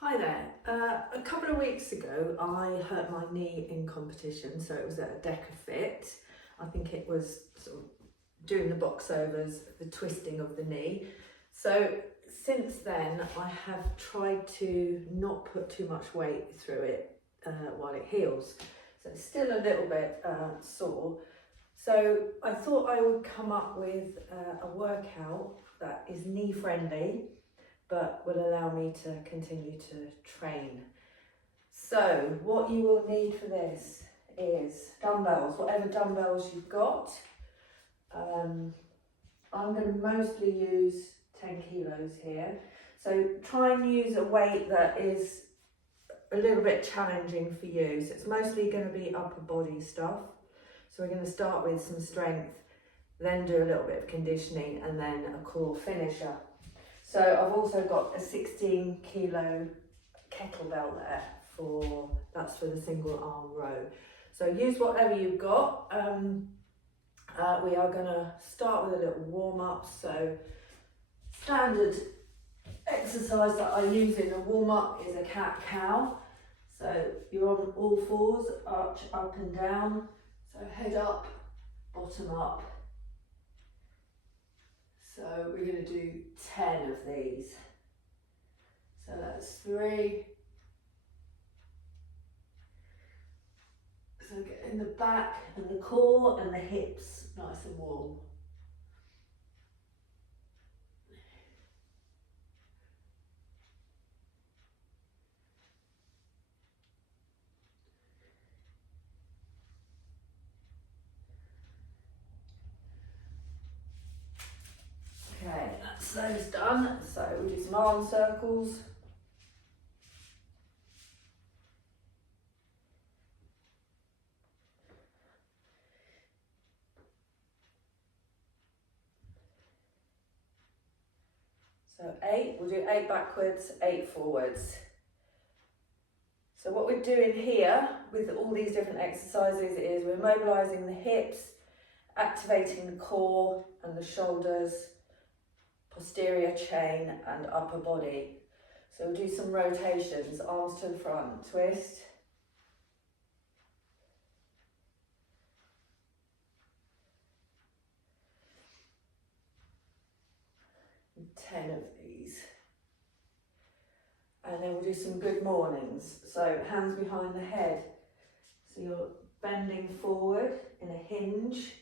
Hi there. A couple of weeks ago I hurt my knee in competition, so it was at a Deca Fit. I think it was sort of doing the box overs, the twisting of the knee. So since then I have tried to not put too much weight through it while it heals. So it's still a little bit sore. So I thought I would come up with a workout that is knee friendly but will allow me to continue to train. So what you will need for this is dumbbells, whatever dumbbells you've got. I'm going to mostly use 10 kilos here. So try and use a weight that is a little bit challenging for you. So it's mostly going to be upper body stuff. So we're going to start with some strength, then do a little bit of conditioning, and then a core finisher. So I've also got a 16 kilo kettlebell there that's for the single arm row. So use whatever you've got. We are going to start with a little warm up. So standard exercise that I use in a warm up is a cat cow. So you're on all fours, arch up and down. So head up, bottom up. So we're going to do 10 of these. So that's 3. So get in the back and the core and the hips nice and warm. Okay, that's those done. So we'll do some arm circles. So 8, we'll do 8 backwards, 8 forwards. So what we're doing here with all these different exercises is we're mobilising the hips, activating the core and the shoulders, posterior chain and upper body. So we'll do some rotations, arms to the front, twist. And 10 of these. And then we'll do some good mornings. So hands behind the head. So you're bending forward in a hinge.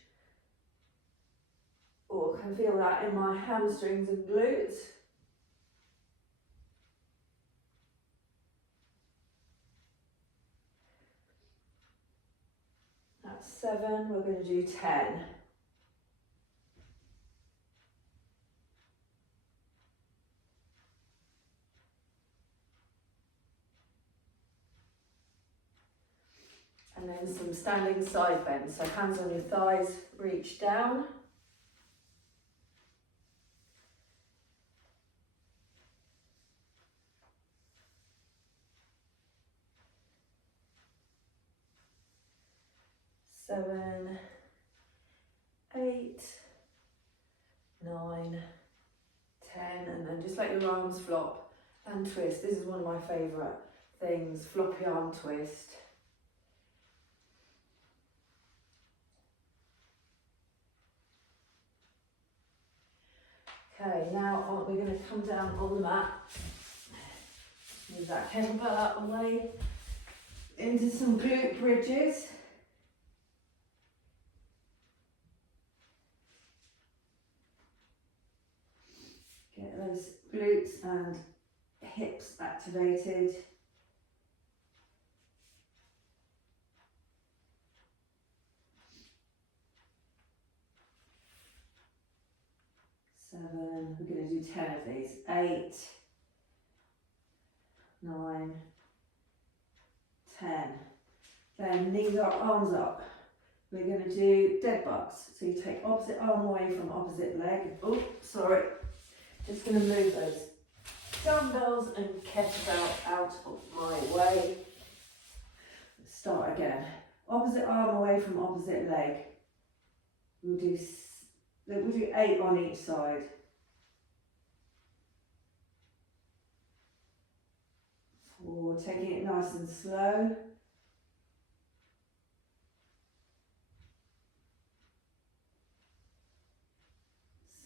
I can feel that in my hamstrings and glutes. That's 7, we're going to do 10. And then some standing side bends. So hands on your thighs, reach down. Seven, 8, 9, 10, and then just let your arms flop and twist. This is one of my favourite things, floppy arm twist. Okay, now we're going to come down on the mat. Move that kettlebell out of the way into some glute bridges. Get those glutes and hips activated. Seven, we're going to do 10 of these. 8, 9, 10. Then knees up, arms up. We're going to do dead bugs. So you take opposite arm away from opposite leg. Oh, sorry. Just going to move those dumbbells and kettlebell out of my way. Start again. Opposite arm away from opposite leg. We'll do 8 on each side. 4, taking it nice and slow.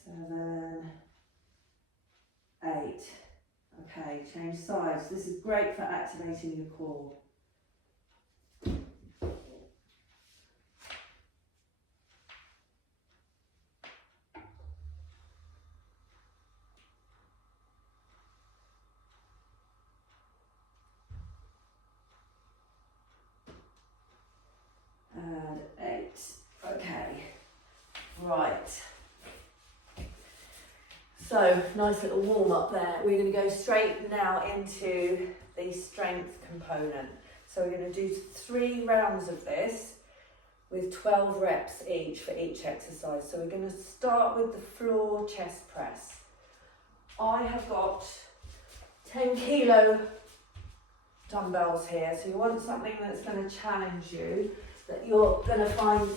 7, 8. Okay, change sides. This is great for activating your core. And 8. Okay, right. So, nice little warm up there. We're going to go straight now into the strength component. So we're going to do 3 rounds of this with 12 reps each for each exercise. So we're going to start with the floor chest press. I have got 10 kilo dumbbells here. So you want something that's going to challenge you, that you're going to find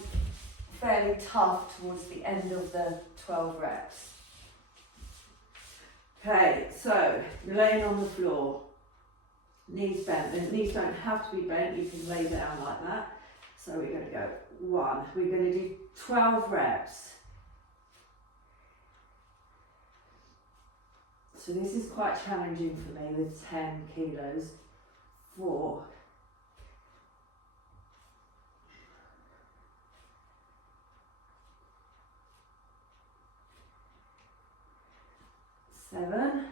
fairly tough towards the end of the 12 reps. Okay, so you're laying on the floor, knees bent. The knees don't have to be bent, you can lay down like that. So we're going to go 1. We're going to do 12 reps. So this is quite challenging for me with 10 kilos. 4. 7.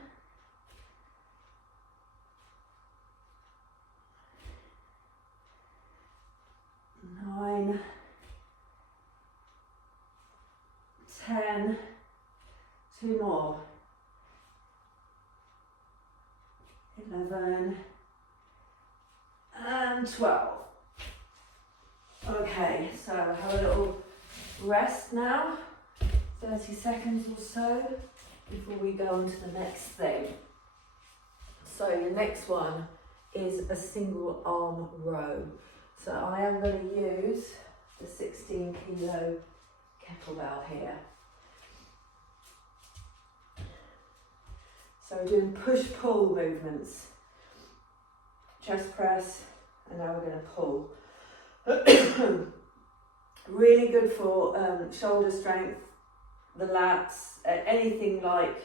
9. 10. 2 more. 11. And 12. Okay, so have a little rest now, 30 seconds or so, before we go on to the next thing. So your next one is a single arm row. So I am going to use the 16 kilo kettlebell here. So we're doing push-pull movements. Chest press, and now we're going to pull. Really good for shoulder strength, the lats, anything like,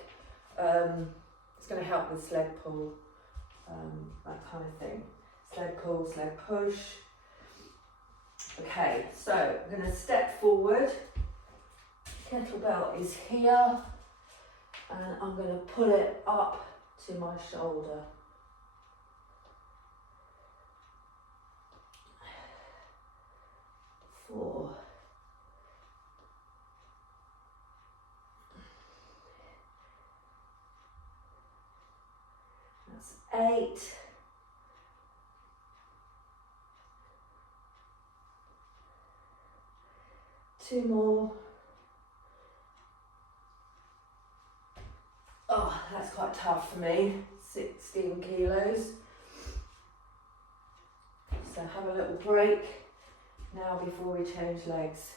it's going to help with sled pull, that kind of thing. Sled pull, sled push. Okay, so I'm going to step forward. Kettlebell is here, and I'm going to pull it up to my shoulder. 4. That's 8. 2 more. Oh, that's quite tough for me. 16 kilos. So have a little break now before we change legs.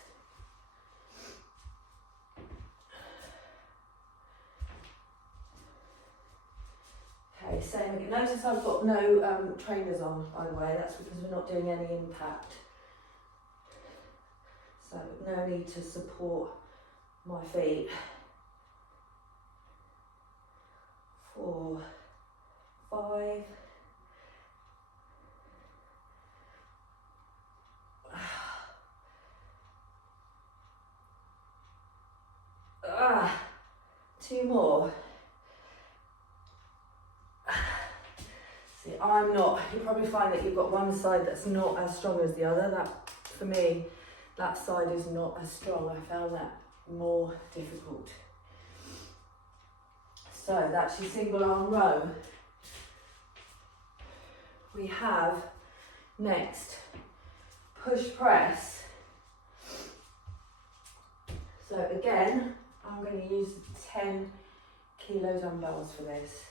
Okay, same again. Notice I've got no trainers on, by the way. That's because we're not doing any impact. So no need to support my feet. 4, 5. Ah, 2 more. See, I'm not, you probably find that you've got one side that's not as strong as the other. That, for me, that side is not as strong. I found that more difficult. So that's your single arm row. We have next push press. So again, I'm going to use 10 kilo dumbbells for this.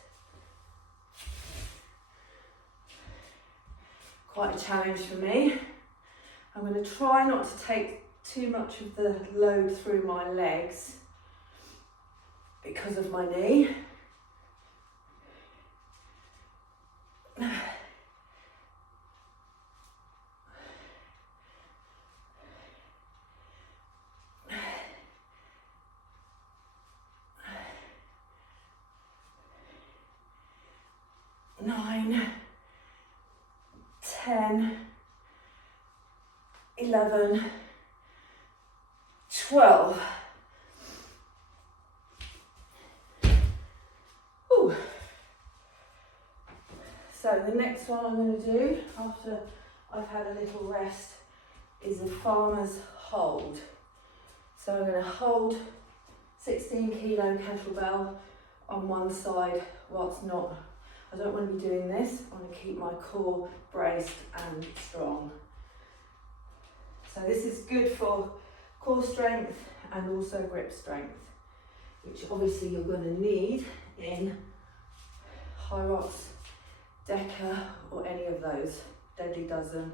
Quite a challenge for me. I'm going to try not to take too much of the load through my legs because of my knee. 9, 10, 11, 12. Ooh. So the next one I'm going to do after I've had a little rest is a farmer's hold. So I'm going to hold 16 kilo kettlebell on one side whilst not, I don't want to be doing this, I want to keep my core braced and strong. So this is good for core strength and also grip strength, which obviously you're going to need in high rocks, decker or any of those, deadly dozen.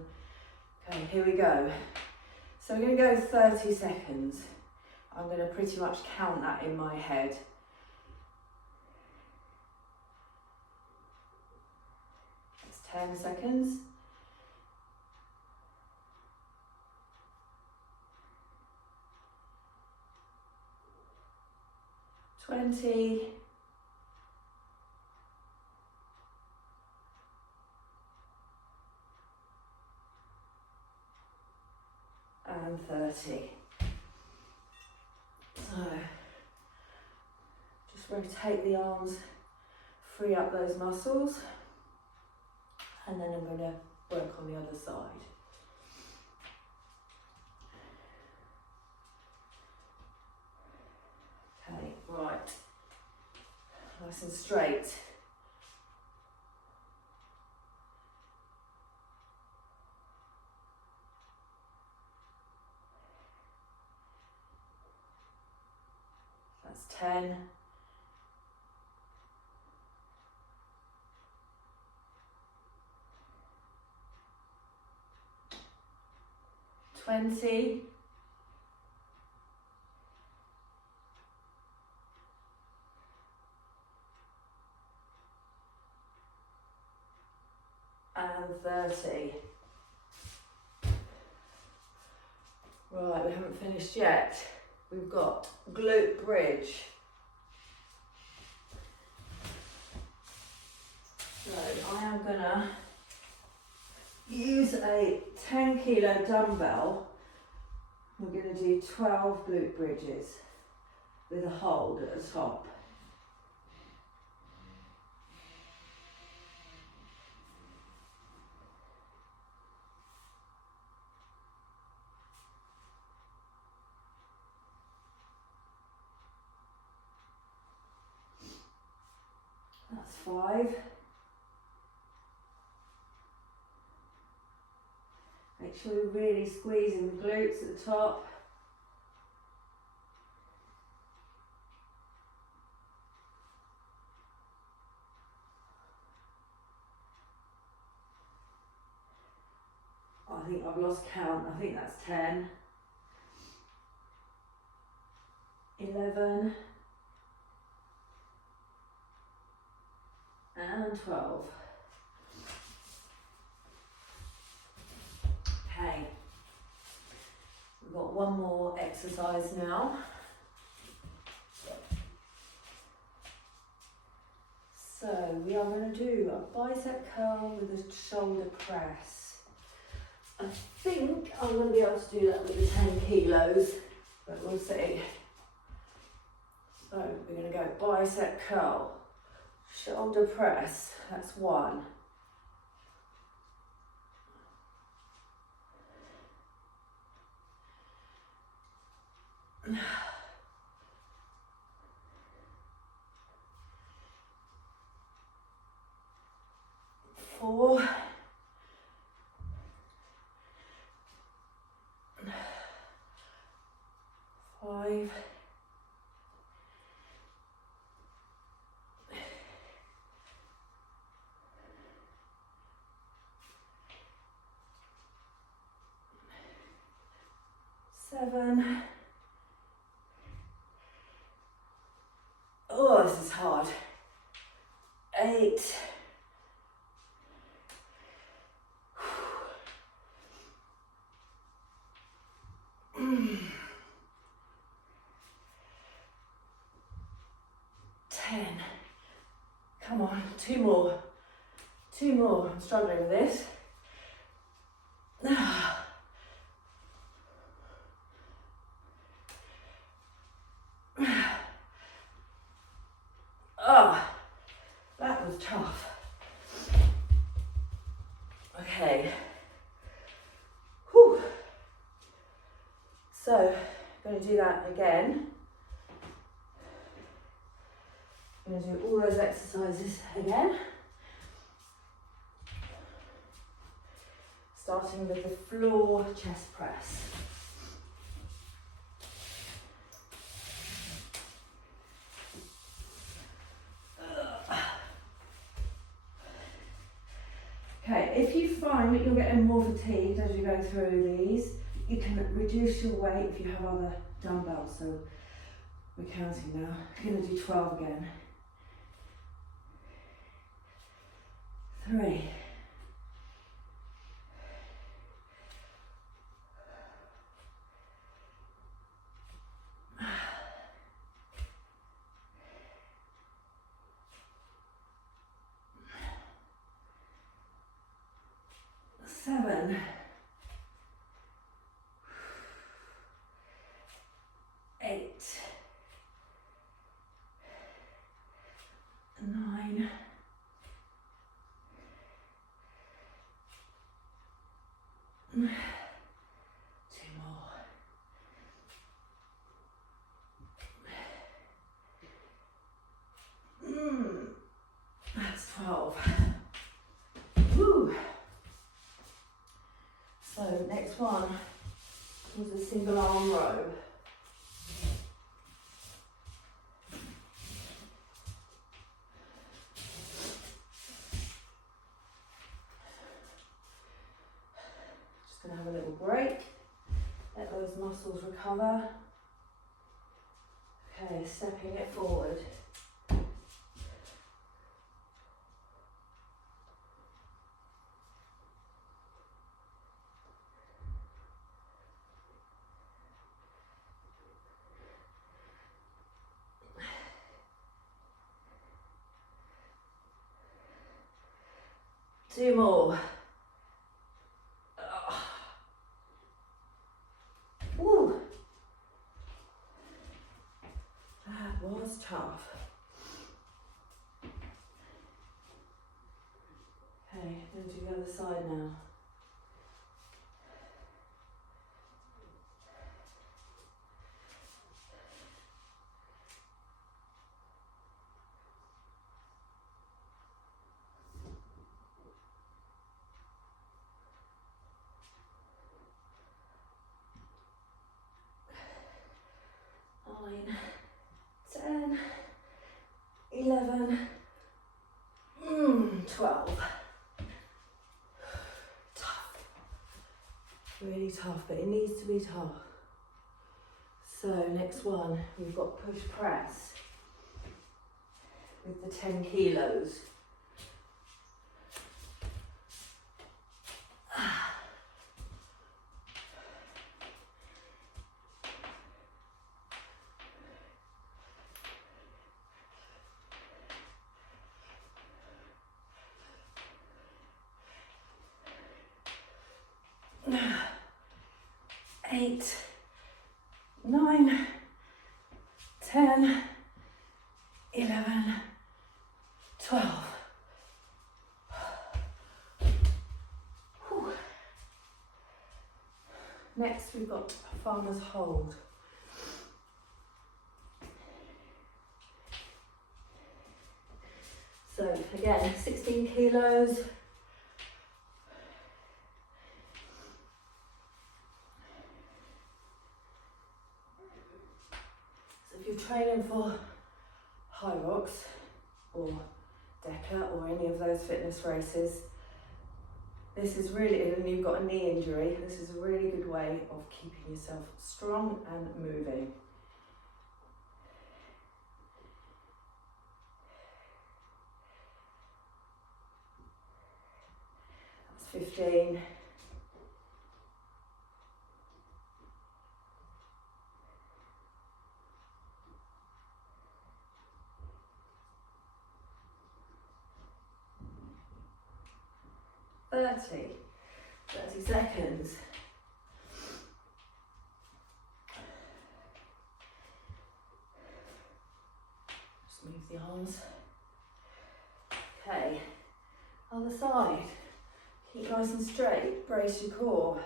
Okay, here we go. So we're going to go 30 seconds. I'm going to pretty much count that in my head. It's 10 seconds. 20. And 30. So, just rotate the arms, free up those muscles, and then I'm going to work on the other side. Okay, right, nice and straight. That's 10. 20. And 30. Right, we haven't finished yet. We've got glute bridge. So I am gonna use a 10 kilo dumbbell. We're gonna do 12 glute bridges with a hold at the top. That's 5. Make sure you're really squeezing the glutes at the top. I think I've lost count. I think that's 10. 11. And 12. Okay, we've got one more exercise now. So we are going to do a bicep curl with a shoulder press. I think I'm going to be able to do that with the 10 kilos, but we'll see. So we're going to go bicep curl, shoulder press, that's 1. 4. 5. 7. Oh, this is hard. 8. 10. Come on, 2 more. 2 more. I'm struggling with this. Oh, that was tough. Okay. Whew. So, I'm going to do that again. I'm going to do all those exercises again. Starting with the floor chest press. Okay, if you find that you're getting more fatigued as you go through these, you can reduce your weight if you have other dumbbells. So we're counting now. We're going to do 12 again. 3. 7. 8. 9. 2 more. That's 12. Woo. So next one was a single arm row. Just going to have a little break, let those muscles recover. Okay, stepping it forward. Two more. Woo. That was tough. Okay, going to do the other side now. Nine, 10, 11, 12. Tough. Really tough, but it needs to be tough. So next one, we've got push press with the 10 kilos. Eight, 9, 10, 11, 12. Whew. Next we've got a farmer's hold. So again, 16 kilos. Training for high rocks or Deca or any of those fitness races, this is really, and you've got a knee injury, this is a really good way of keeping yourself strong and moving. That's 15. 30 seconds. Just move the arms. Okay, other side. Keep nice and straight, brace your core.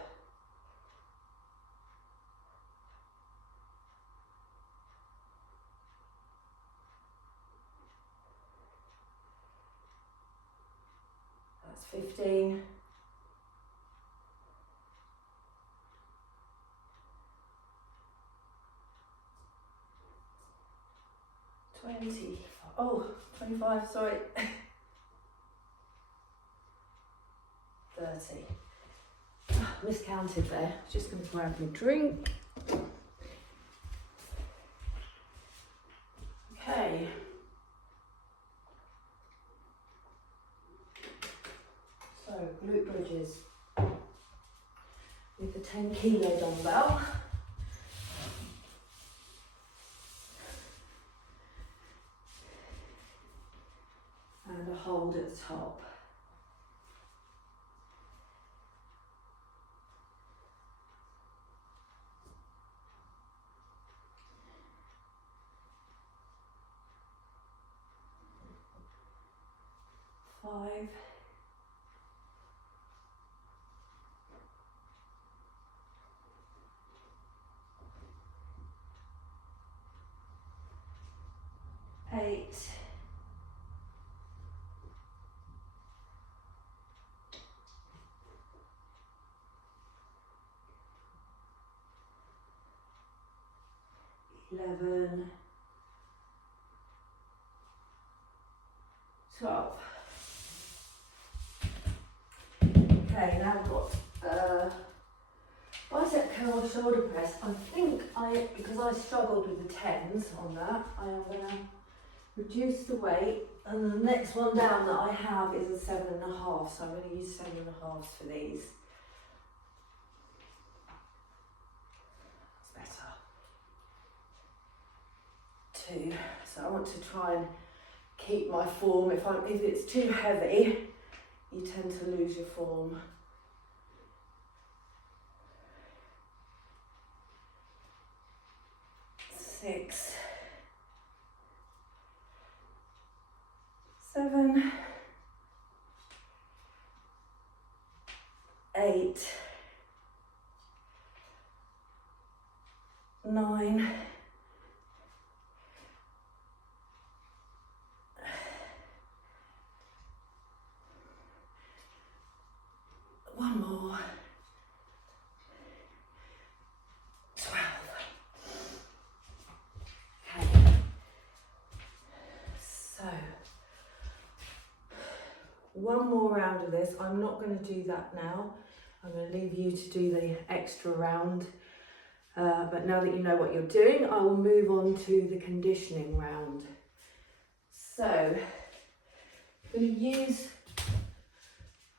That's 15. 20. Oh, 25, sorry. 30. Miscounted there. Just going to grab my drink. Okay. So, glute bridges with the 10 kilo dumbbell. And a hold at the top. Five. 8. 11. 12. Okay, now I've got bicep curl shoulder press. I think because I struggled with the 10s on that, I am going to reduce the weight, and the next one down that I have is a 7.5, so I'm going to use 7.5s for these. That's better. 2. So I want to try and keep my form. If it's too heavy, you tend to lose your form. 6. 7. 8. 9. 1 more. 12. Okay. So, one more round of this. I'm not going to do that now. I'm going to leave you to do the extra round. But now that you know what you're doing, I will move on to the conditioning round. So, I'm going to use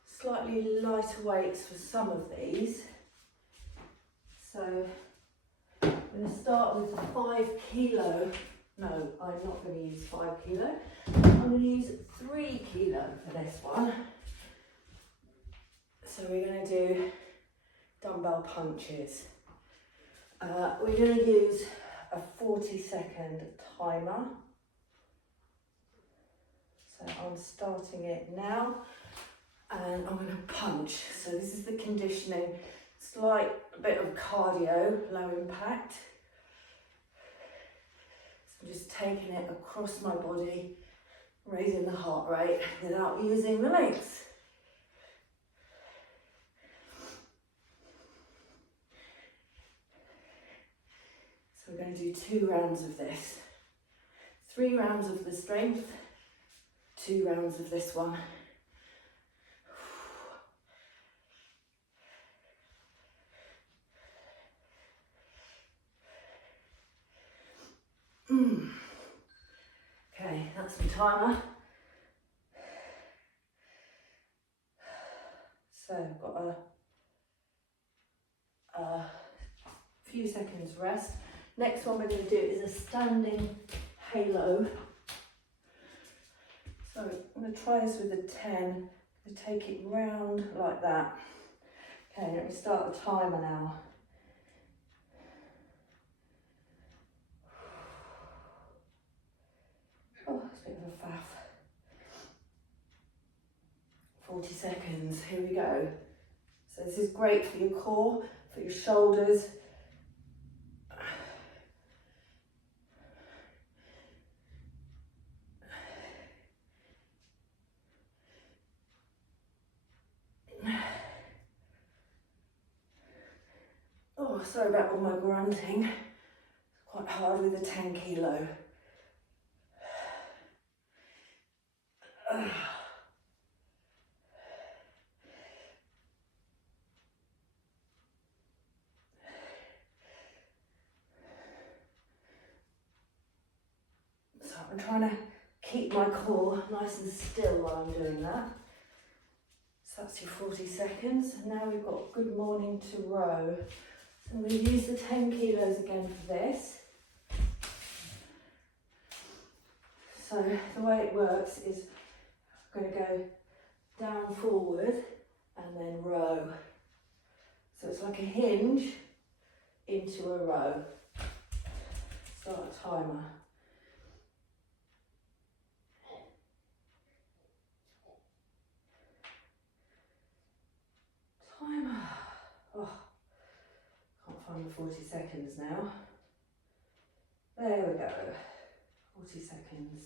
slightly lighter weights for some of these. So I'm going to start with the 5 kilo. No, I'm not going to use 5 kilo. I'm going to use 3 kilo for this one. So we're going to do dumbbell punches. We're going to use a 40-second timer. So I'm starting it now. And I'm going to punch. So this is the conditioning, slight bit of cardio, low impact. So I'm just taking it across my body, raising the heart rate without using the legs. So we're going to do 2 rounds of this. 3 rounds of the strength, 2 rounds of this one. Okay, that's the timer. So I've got a few seconds rest. Next one we're going to do is a standing halo. So I'm going to try this with a 10. We take it round like that. Okay, let me start the timer now. Oh, it's a bit of a faff. 40 seconds, here we go. So this is great for your core, for your shoulders. Oh, sorry about all my grunting. It's quite hard with a 10 kilo. So I'm trying to keep my core nice and still while I'm doing that. So that's your 40 seconds. And now we've got good morning to row. So I'm going to use the 10 kilos again for this. So the way it works is I'm going to go down forward and then row. So it's like a hinge into a row. Start a timer. Timer. Oh, can't find the 40 seconds now. There we go. 40 seconds.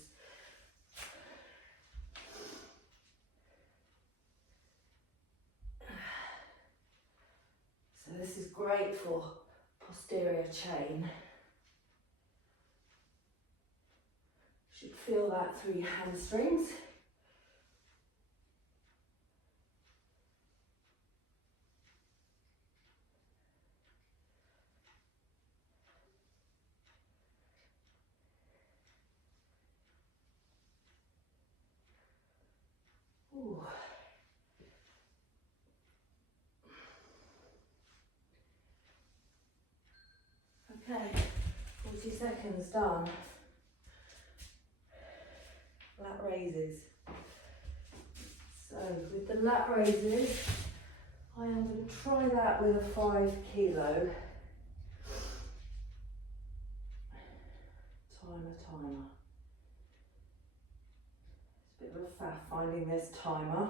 So this is great for posterior chain. You should feel that through your hamstrings. Ooh. Okay, 40 seconds done. Lat raises. So with the lat raises, I am going to try that with a 5 kilo. Timer. It's a bit of a faff finding this timer.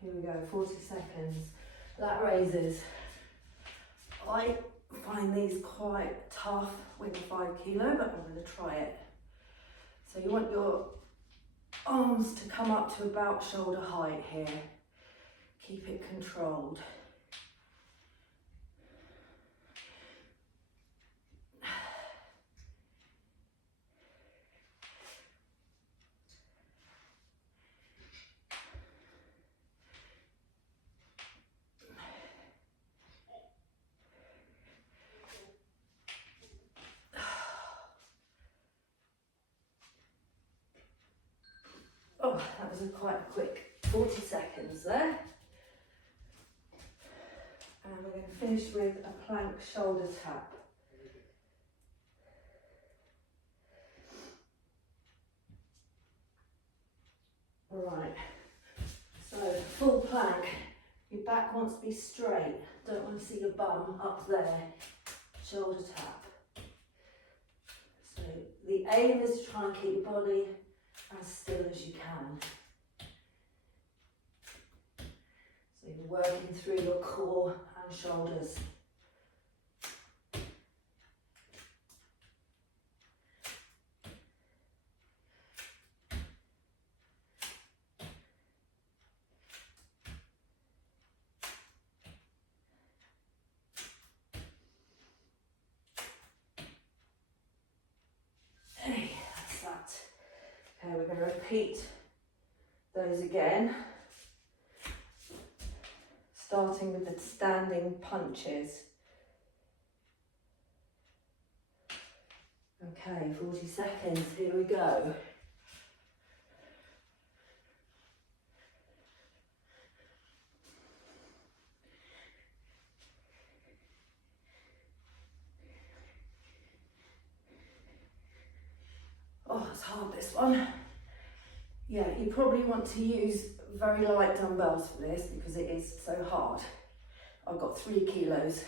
Here we go, 40 seconds. Lat raises. I find these quite tough with a 5 kilo, but I'm going to try it. So you want your arms to come up to about shoulder height here. Keep it controlled. Oh, that was quite a quick 40 seconds there. And we're going to finish with a plank shoulder tap. Right, so full plank, your back wants to be straight, don't want to see your bum up there, shoulder tap. So the aim is to try and keep your body as still as you can. So you're working through your core and shoulders. Hey, that's that. Okay, we're going to repeat those again, starting with the standing punches. Okay, 40 seconds, here we go. Oh, it's hard, this one. Yeah, you probably want to use very light dumbbells for this because it is so hard. I've got 3 kilos.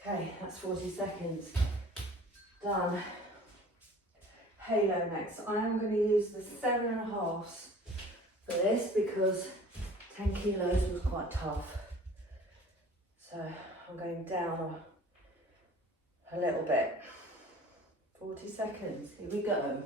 Okay, that's 40 seconds. Done. Halo next. I am going to use the 7.5s for this because 10 kilos was quite tough. So I'm going down a little bit. 40 seconds. Here we go.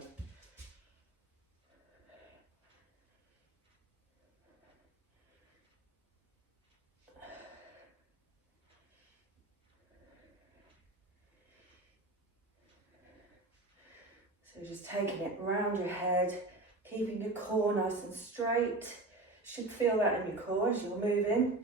So just taking it around your head, keeping your core nice and straight. Should feel that in your core as you're moving.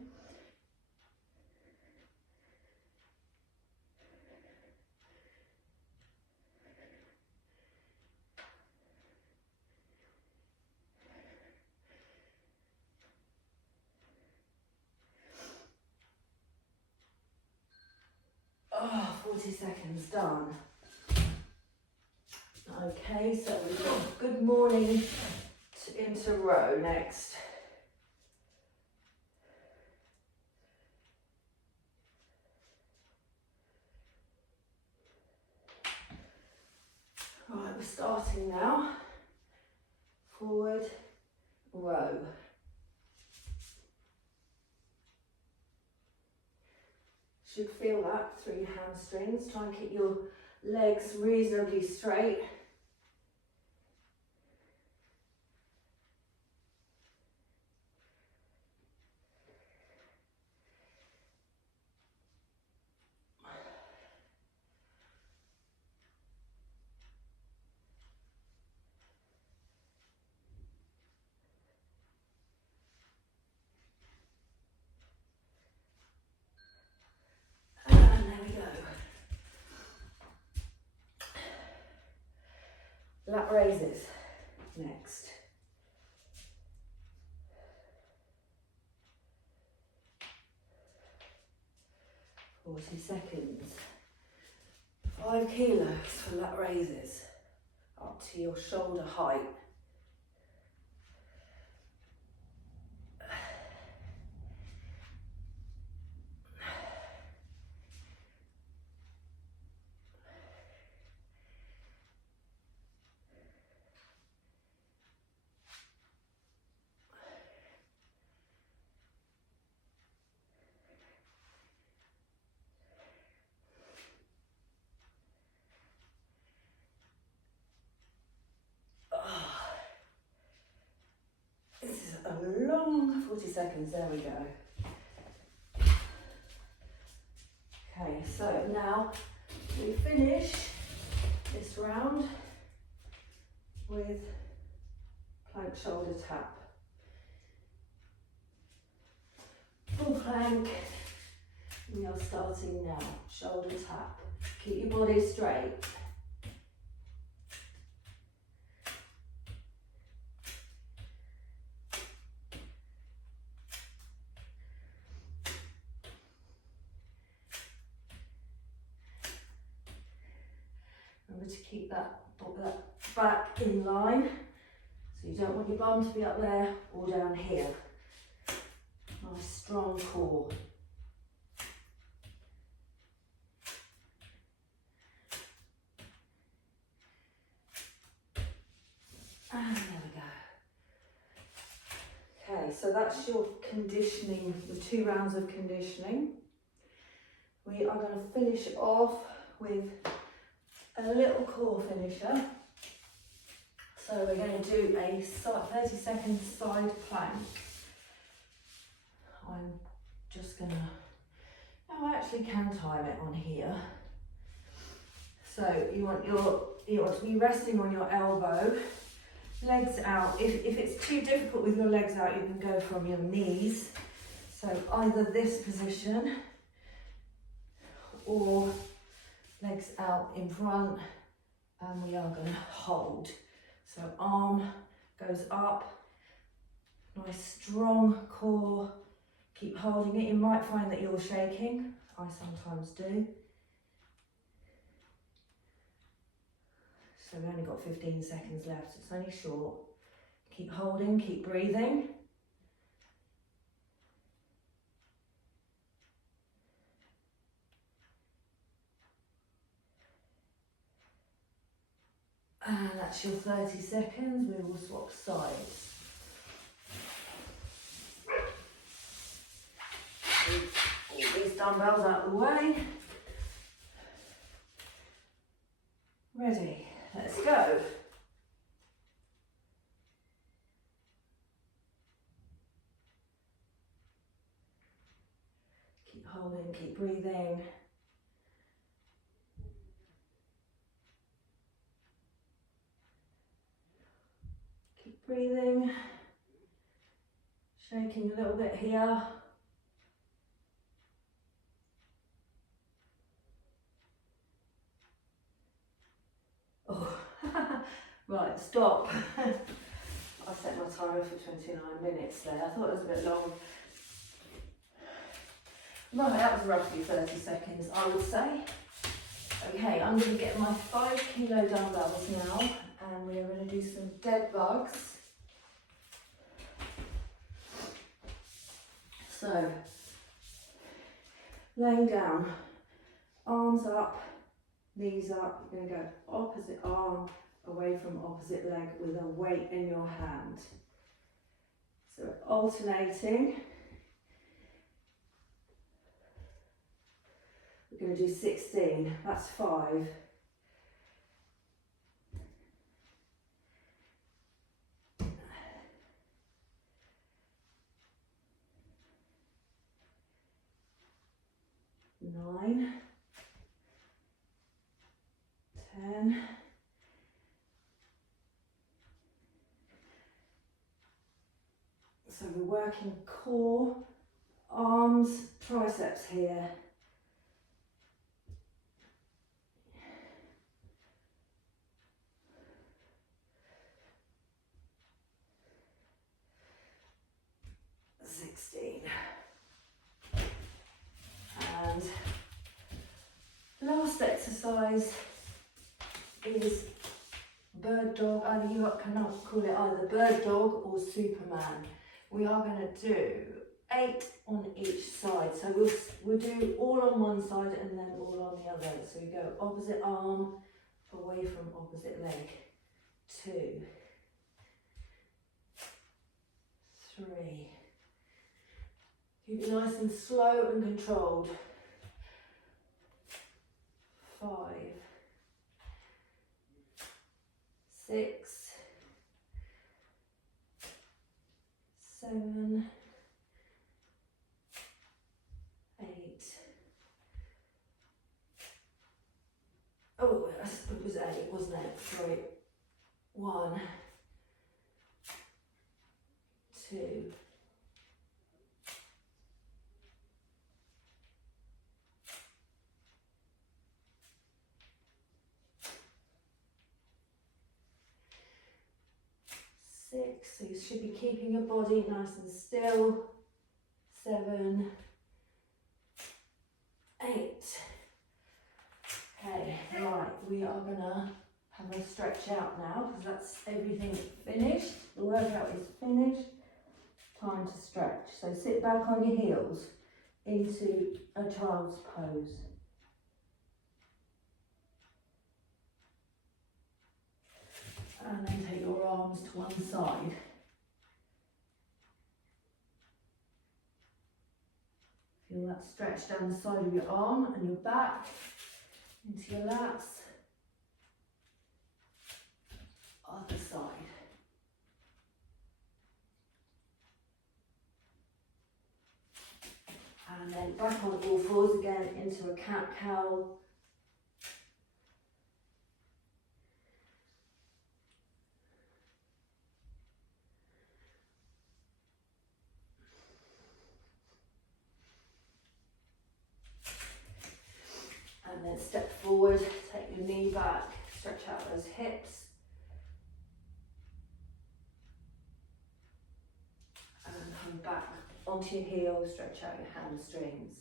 Oh, 40 seconds done. Okay, so we've got good morning into row next. Right, we're starting now. Forward, row. Should feel that through your hamstrings. Try and keep your legs reasonably straight. Lat raises next. Forty seconds. 5 kilos for lat raises up to your shoulder height. This is a long 40 seconds, there we go. Okay, so now we finish this round with plank shoulder tap. Full plank, and you're starting now, shoulder tap. Keep your body straight. Remember to keep that back in line, so you don't want your bum to be up there or down here. Nice strong core. And there we go. Okay, so that's your conditioning, the 2 rounds of conditioning. We are going to finish off with a little core finisher. So we're going to do a 30-second side plank. I'm just going to, I actually can time it on here. So you want to be resting on your elbow, legs out. If it's too difficult with your legs out, you can go from your knees. So either this position or legs out in front, and we are going to hold. So arm goes up. Nice strong core. Keep holding it. You might find that you're shaking. I sometimes do. So we've only got 15 seconds left. It's only short. Keep holding, keep breathing. And that's your 30 seconds. We will swap sides. All these dumbbells out of the way. Ready, let's go. Keep holding, keep breathing. Keep breathing. Shaking a little bit here. Oh, right, stop. I set my timer for 29 minutes there. I thought it was a bit long. Right, that was roughly 30 seconds, I would say. Okay, I'm going to get my 5 kilo dumbbells now, and we're going to do some dead bugs. So, laying down, arms up, knees up. You're going to go opposite arm away from opposite leg with a weight in your hand. So alternating. We're going to do 16, that's 5. Nine, 10, 'So we're working core, arms, triceps here. And last exercise is bird dog. Either you cannot call it either bird dog or Superman. We are going to do 8 on each side. So we'll do all on one side and then all on the other. So we go opposite arm away from opposite leg. 2, 3. Keep it nice and slow and controlled. 5, 6, 7, 8. Oh, it was 8, wasn't it? Sorry. 1, 2, 6, so you should be keeping your body nice and still. 7, 8. Okay, right, we are gonna have a stretch out now because that's everything finished. The workout is finished. Time to stretch. So sit back on your heels into a child's pose. And then take your arms to one side. Feel that stretch down the side of your arm and your back, into your lats. Other side. And then back on all fours again into a cat-cow. And then step forward, take your knee back, stretch out those hips. back onto your heels, stretch out your hamstrings.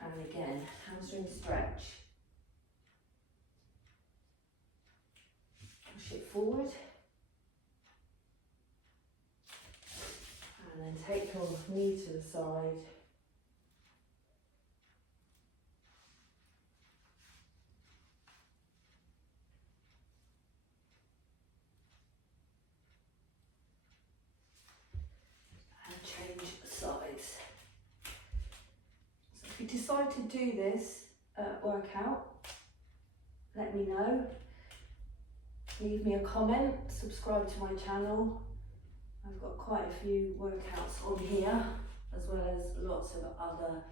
And again, hamstring stretch. Push it forward. And then take your knee to the side. And change sides. So if you decide to do this workout, let me know. Leave me a comment, subscribe to my channel. I've got quite a few workouts on here, as well as lots of other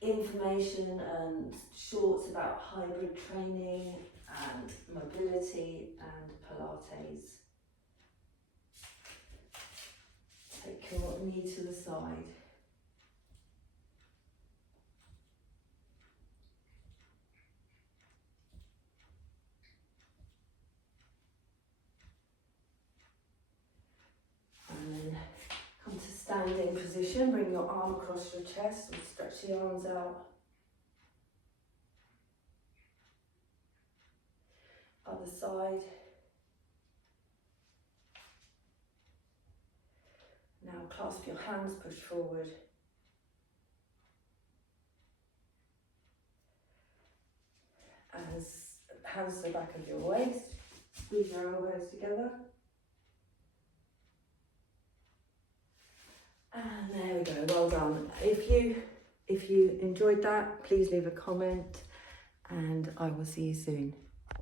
information and shorts about hybrid training and mobility and Pilates. Take your knee to the side. And then come to standing position, bring your arm across your chest and stretch the arms out. Other side. Now clasp your hands, push forward. Hands to the back of your waist. Squeeze your elbows together. And there we go, well done. If you enjoyed that, please leave a comment and I will see you soon.